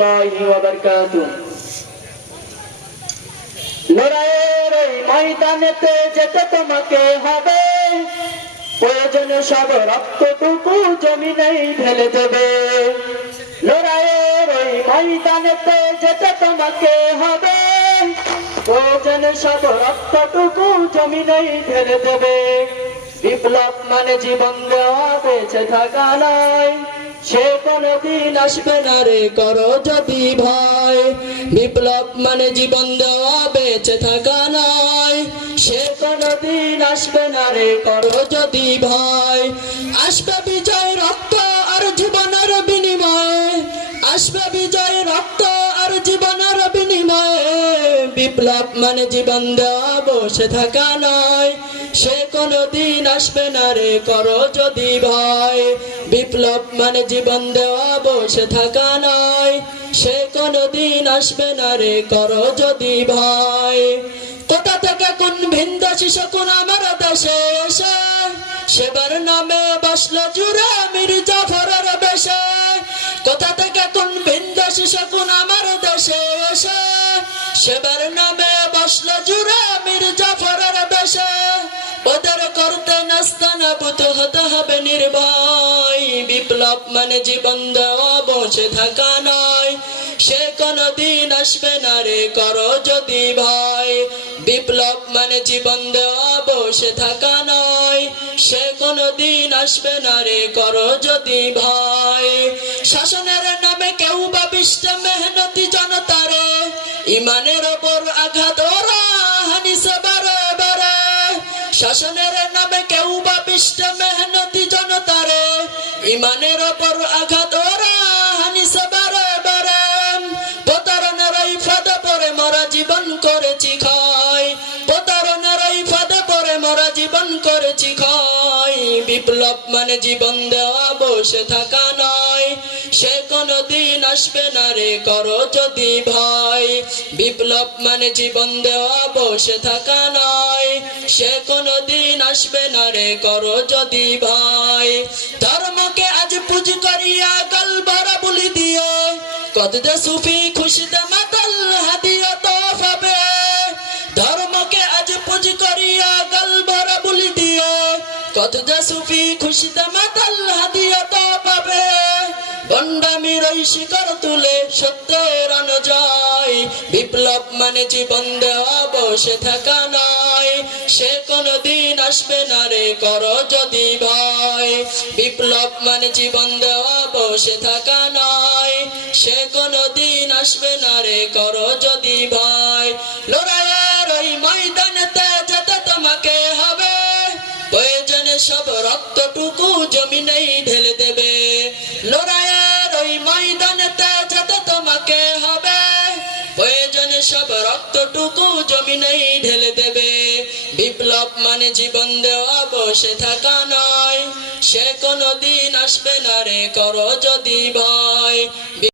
রাহমাতুল্লাহি ওয়া বারাকাতুহু। লড়াইয়ের ওই ময়দানেতে যেতে তোমাকে হবে, প্রয়োজনে সব রক্তটুকু জমিনেই ঢেলে দেবে। লড়াইয়ের ওই ময়দানেতে যেতে তোমাকে হবে, প্রয়োজনে সব রক্তটুকু জমিনেই ঢেলে দেবে। বিপ্লব মানে জীবন দেওয়া, বেঁচে থাকা নয়, সে কোনদিন আসবে না রে করো যদি ভয়। বিপ্লব মানে জীবন দেওয়া, বেঁচে থাকা নয়, সে কোনদিন আসবে না রে করো যদি ভয়। আসবে বিজয় রক্ত আর জীবনের বিনিময়ে, আসবে বিজয় রক্ত আর জীবনের বিনিময়ে। বিপ্লব মানে জীবন দেওয়া, বসে থাকা নয়, সে কোনদিন আসবে না রে করো যদি ভয়। বিপ্লব মানে জীবন দেওয়া, বসে থাকা নয়, সে কোনদিন আসবে না রে করো যদি ভয়। কোথা থেকে কোন ভিনদেশী শকুন আমার দেশে এসে, সেবার নামে বসলো জুড়ে মীর জাফরের বেশে। কোথা থেকে কোন ভিনদেশী শকুন আমার দেশে এসে, সেবার নামে বসলো জুড়ে মীর জাফরের বেশে। ওদের করতে নাস্তানাবুদ হতে হবে নির্ভয়। বিপ্লব মানে জীবন দেওয়া, বসে থাকা নয়, সে কোনদিন আসবে না রে করো যদি ভয়। বিপ্লব মানে জীবন দেওয়া, বসে থাকা নয়, সে কোনদিন আসবে না রে করো যদি ভয়। শাসনের নামে কেউ ভাবিষ্ঠে মেহনতি জনতারে, ইমানের ওপর আঘাত ওরা হানিছে বারে বারে। শাসনের নামে কেউ ভাবিষ্ঠে মেহনতি জনতারে, ইমানের ওপর আঘাত ওরা হানিছে বারে বারে। প্রতারণার এই ফাঁদে পড়ে মরা জীবন করেছি ক্ষয়, প্রতারণার এই ফাঁদে পড়ে মরা জীবন করেছি ক্ষয়। বিপ্লব মানে জীবন দেওয়া, বসে থাকা নয়, সে কোনদিন আসবে না রে করো যদি ভয়। বিপ্লব মানে জীবন দেওয়া, বসে থাকা নয়, সে কোনদিন আসবে না রে করো যদি ভয়। ধর্মকে আজ পুঁজি করিয়া গাল ভরা বুলি দিয়ে, কত যে সুফি খুশিতে মাতাল হাদিয়া তো পাবে। ধর্মকে আজ পুঁজি করিয়া গাল ভরা বুলি দিয়ে, কত যে সুফি খুশিতে মাতাল হাদিয়া তো পাবে। গন্ডামির ওই শিকড় তুলে সত্যের অনুজয়। বিপ্লব মানে জীবন দেওয়া, বসে থাকা নয়, সে কোনদিন আসবে না রে করো যদি ভয়। বিপ্লব মানে জীবন দেওয়া, বসে থাকা নয়, সে কোনদিন আসবে না রে করো যদি ভয়। লড়াইয়ের ওই ময়দানেতে যেতে তোমাকে হবে, প্রয়োজনে সব রক্তটুকু জমিনেই ঢেলে দেবে। লড়াইয়ের ওই ময়দানেতে যেতে তোমাকে হবে, প্রয়োজনে সব রক্তটুকু জমিনেই ঢেলে দেবে। বিপ্লব মানে জীবন দেওয়া, বসে থাকা নয়, সে কোনদিন আসবে না রে করো যদি ভয়।